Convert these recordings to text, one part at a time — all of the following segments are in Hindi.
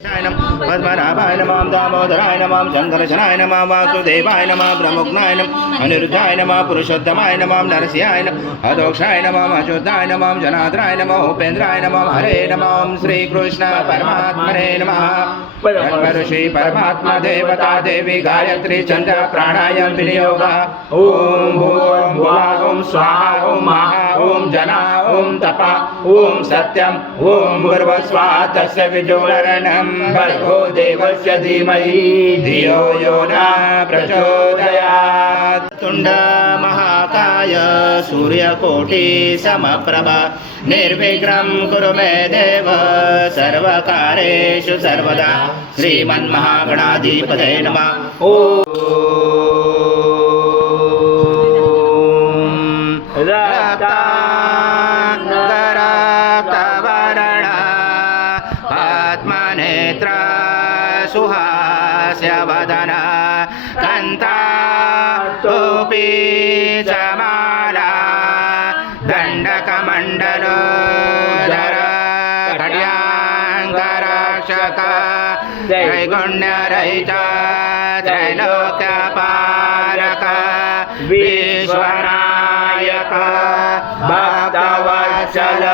पद्मनाभाय नमः दामोदराय नमः शंकरशनाय नमः वासुदेवाय नमः ब्रह्मज्ञाय नमः अनिरुद्धाय नमः पुरुषोत्तमाय नमः नरसिंहाय नमः अधोक्षाय नमः अच्युताय नमः जनार्दनाय नमः उपेन्द्राय नमः हरे नमः श्री कृष्ण परमात्मने नमः ऋषि परमात्मा देवता देवी गायत्री चंद्र प्राणायाम विनियोग ओम भूम भुवः ओम स्वाहा ओम महा ओम जना ओम तपा ओम सत्यम ओम भूर्भुवस्सुवः तस्य विजोरणं भर्गो देवस्य धीमहि धियो यो न प्रचोदयात् तुण्ड महाकाय सूर्यकोटि समप्रभ निर्विघ्नं कुरु मे देव सर्वकार्येषु सर्वदा श्रीमन्महागणाधिपतये नमः ओम सुहास्यवदन कन्ता टोपी जमाला दण्डकमण्डलोदर खड्याङ्गरक्षक त्रैगुण्यरहित त्रैलोक्यपालक विश्वनायक भक्तवत्सल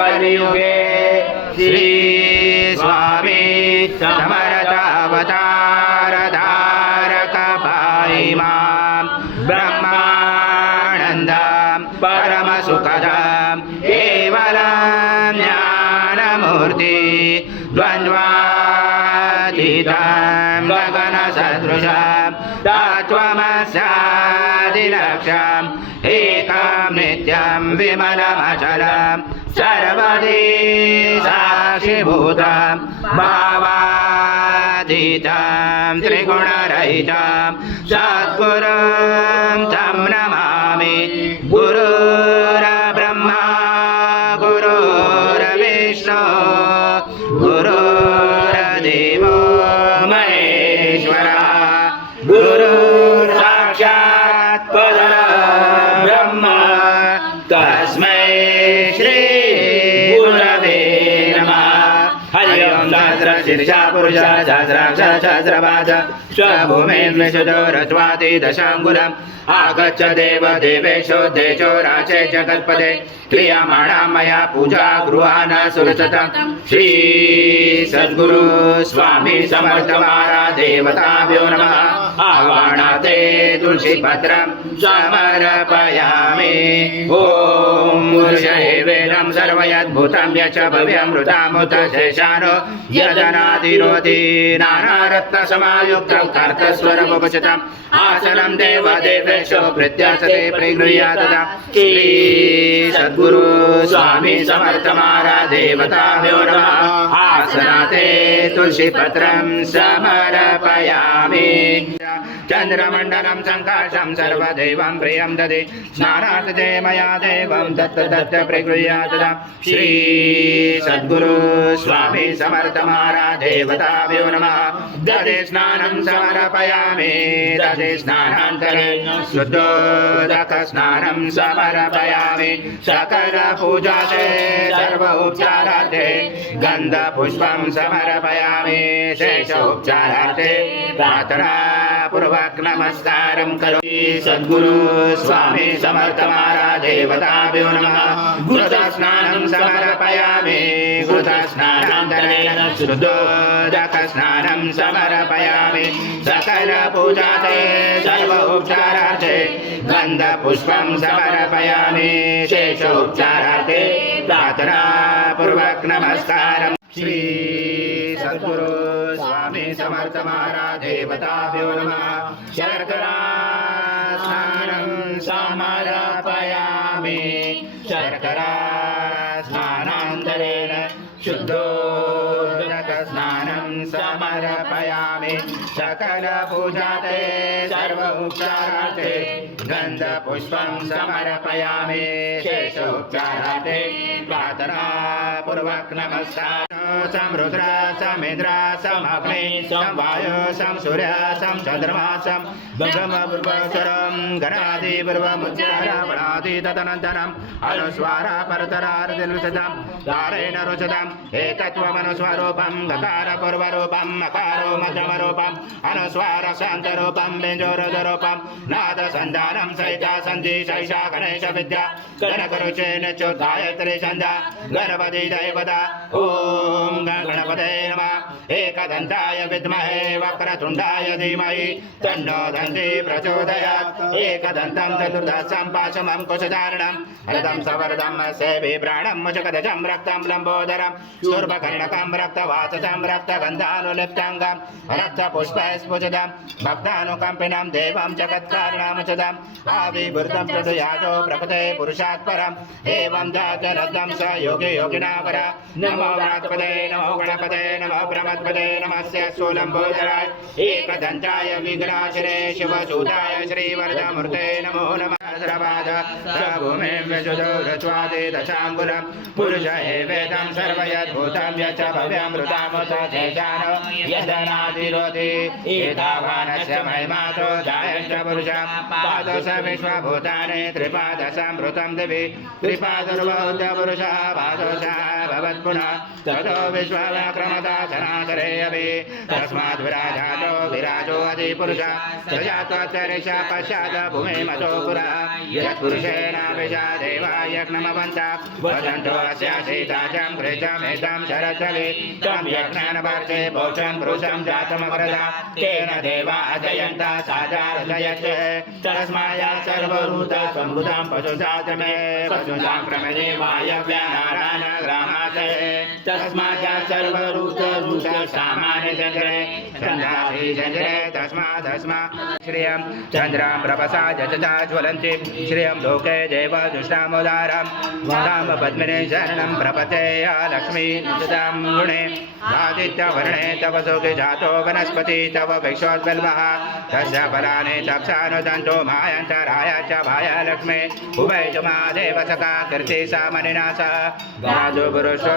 कलियुगे श्री स्वामी समर्थ अवतार धारक भाई मां ब्रह्मानंद परम सुखद केवल ज्ञानमूर्ति द्वन्द्वातीत गगन सदृश तत्त्वमस्यादिलक्ष्यम् एकं नित्यं विमलमचलं सर्वदी साक्षिभूतं भावातीतं त्रिगुणरहितं सद्गुरुं तं नमामि गुरुर्ब्रह्मा गुरुर्विष्णु गुरुर्देवो महेश्वरः गुरुर्साक्षात् परब्रह्म तस्मै श्री गुरवे नमः हरि ओम सहस्रशीर्षा पुरुषा सहस्राक्ष सहस्रपाद स्वभूमेन्विशुतो रत्वाति दशाङ्गुलम् आगच्छ देव देवेशो देशो राचे जगत्पदे क्रियमाणा मया पूजा गृहाण सुरसतं श्री सद्गुरु स्वामी समर्थ महाराज देवताभ्यो नमः आवाहनाते तुलसी पत्रं समर्पयामि ओम ऋषये वेदं सर्वयद्भूतं यच्च भव्यमृतामुत शेषानो यदनादिरोधि नानारत्नसमायुक्तं कर्तस्वरमुपचितम् आसनं देवदेवेशो प्रत्यासते परिगृह्यात् श्री सद्गुरु स्वामी समर्थ महाराज देवताभ्यो नमः आसनाते तुलसी पत्रं समर्पयामि चन्द्रमण्डलं सङ्काशं सर्वदेवं प्रियं ददे स्नानार्थे मया देवं दत्त प्रगृह्यात् श्री सद्गुरु स्वामी समर्थ महाराज देवताभ्यो नमः ददे स्नानं समर्पयामि ददे स्नानान्तरे शुद्धोदक स्नानं समर्पयामि सकल पूजाते सर्व उपचारार्थे गन्धपुष्पं समर्पयामि शेष उपचारार्थे प्रार्थना पूर्वक नमस्कारं करोमि सद्गुरु स्वामी समर्थ महाराज देवताभ्यो नमः गुरुता स्नानं समर्पयामि गुरुता स्नानान्तरेण शुद्धोदक स्नानं समर्पयामि सकल पूजाते सर्व उपचारार्थे गन्धपुष्पं समर्पयामि शेष उपचारार्थे प्रार्थना पूर्वक नमस्कारं श्री सद्गुरु स्वामी समर्थ महाराज देवताभ्यो नमः शर्करा स्नानं समर्पयामि शर्करा स्नानान्तरेण शुद्धोदक स्नानं समर्पयामि सकल पूजाते सर्व उपचारार्थे गन्धपुष्पं समर्पयामि शेष उपचारार्थे प्रार्थना पूर्वक नमस्कार सं रुद्र सं इंद्र सं अग्नि सं वायु सं सूर्य सं चंद्रमा सं ब्रह्म पूर्वस्वरं गणादि पूर्वमुच्चारणि तदनन्तरम् अनुस्वार परतरार्दिलुसदं दारेण रुचदम् एतत्त्वमनुस्वरूपं गकार पूर्वरूपं मकारो मध्यमरूपं अनुस्वार शान्तरूपं बिञ्जोरुदरूपं नाद सन्धानं सहिता सन्धि शैषा गणेश विद्या गणकरुचेन चोद्धायत्री छन्दा गणपति दैवता ॐ गणपते नमः एकदन्ताय विद्महे वक्रतुण्डाय धीमहि तन्नो दन्ति प्रचोदयात् एकदन्तं चतुर्दशं पाशमं कुशधारणं हरदं सवरदं सेवि प्राणं मुचकदजं रक्तं लम्बोदरं शूर्पकर्णकं रक्तवाससं रक्तगन्धानुलिप्ताङ्गं रक्तपुष्पस्फुटदं भक्तानुकम्पिनं देवं जगत्कारणमुचदम् आविर्भूतं प्रदयातो प्रकृते पुरुषात् परम् एवं जातरद्धं स योगे योगिनावर नमो व्रातपदे नमो गणपते नमो ब्रह्मपदे नमस्य सोलम्बोदराय एकदन्ताय विघ्नाचरे शिवसूताय श्रीवरदमूर्ते नमो नमः सर्वाद भूमे विशुद्धो रच्वादे दशाङ्गुलं पुरुष एवेदं सर्वयद्भूतं यच्च भव्यमृतामृत चेतान यदनादिरोधि एतावानस्य महिमातो दायश्च पुरुषं पादश विश्वभूतानि त्रिपादशमृतं दिवि त्रिपादर्वौद्य पुरुषः पादोषः भवत्पुनः ततो विश्वव्याक्रमता सनातरे अपि तस्माद् विराजातो विराजो अधिपुरुषः प्रजातोत्तरिषः पश्चात् भूमे मतो पुरः यत्पुरुषेण विजादेवा यज्ञमवन्तः वदन्तो अस्य सीताचं कृतमेतं शरद्रवि तं यज्ञानवर्षे पौषं पुरुषं जातमवरदा तेन देवा अजयन्ता साजारजयते तस्माया सर्वभूता सम्भुतां पशुजातमे पशुजां क्रमणे वायव्यानारायण ग्रामाते तस्माया सर्वभूत सामान्य चन्द्रे चन्द्रासि चन्द्रे तस्मादस्मा श्रियं चन्द्रां प्रभसा जजता ज्वलन्ति श्रियं लोके देव दुष्टामुदारं तां पद्मिने शरणं प्रपते लक्ष्मी सुतां गुणे आदित्यवर्णे तव सुखे जातो वनस्पति तव वैश्वोद्बल्वः तस्य फलानि तक्षानुदन्तो मायन्तराय च भाय लक्ष्मे उभय च महादेव सखा कीर्ति सामनिना सह राजो पुरुषो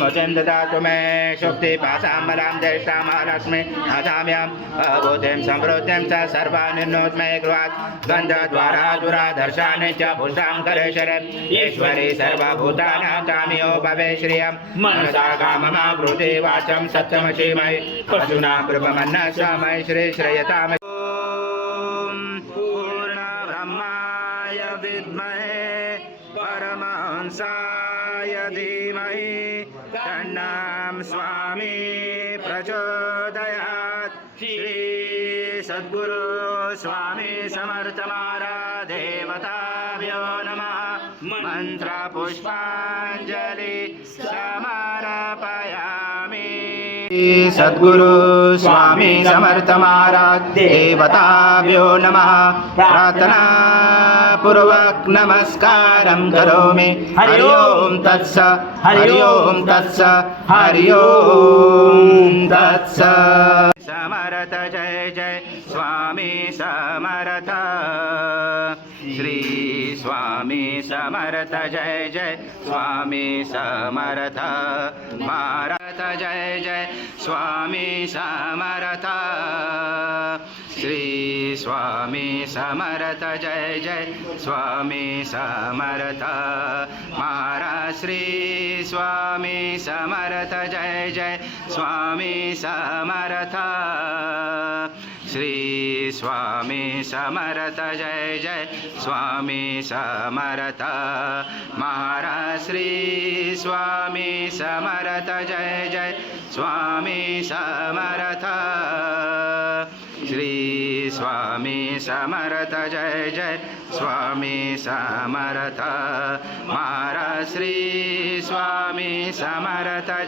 मुतिं ददातु मे शुक्ति पासां बलां ज्येष्ठां महालक्ष्मी अधाम्याम् अभूतिं समृद्धिं च सर्वानिर्नोत्मे गृहात् गन्धद्वारा दुरादर्शानि च पुष्टां करेशरे ईश्वरी सर्वभूतानां काम्यो भवे श्रियं मनसा काममावृते वाचं सत्यमशीमहि पशूनां कृपमन्नः स्वामि श्री श्रयताम् पूर्णब्रह्माय विद्महे परमहंसाय धीमहि तन्नः स्वामी प्रचोदयात् श्री सद्गुरु स्वामी समर्थ महाराज देवताभ्यो नमः मंत्र पुष्पांजलि समर्पयामि सद्गुरु स्वामी समर्थ महाराज देवताभ्यो नमः प्रार्थना पूर्वक नमस्कारं करोमि हरि ओम तत्स हरि ओम तत्स हरि ओम तत्स समर्थ जय जय स्वामी समर्थ श्री स्वामी समर्थ जय जय स्वामी समर्थ महाराज जय जय स्वामी समर्थ श्री स्वामी समर्थ जय जय स्वामी समर्थ महाराज श्री स्वामी समर्थ जय जय स्वामी समर्थ श्री स्वामी समर्थ जय जय स्वामी समर्थ महाराज श्री स्वामी समर्थ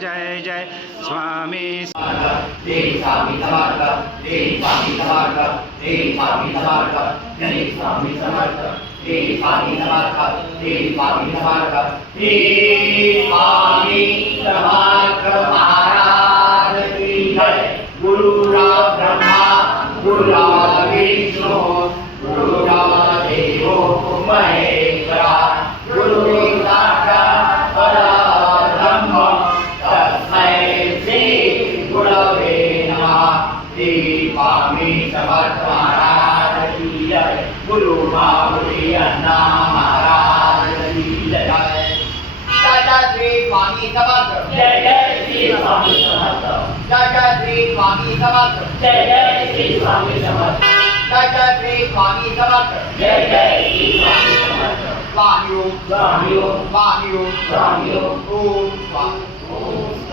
जय जय स्वामी समर्थ श्री स्वामी समर्थ जय जय स्वामी समर्थ महाराज श्री स्वामी समर्थ जय जय स्वामी गुरु ब्रह्मा गुरु विष्णु गुरु देवो महेश्वरा गुरु साक्षात् परब्रह्म स्वामी समर्थ महाराज की जय गुरु माऊली अण्णा महाराज की जय जय जय श्री स्वामी समर्थ जय जय श्री स्वामी समर्थ जय जय श्री स्वामी समर्थ जय जय श्री स्वामी समर्थ जय जय श्री स्वामी समर्थ जय जय श्री स्वामी समर्थ स्वामी स्वामी स्वामी ओम स्वामी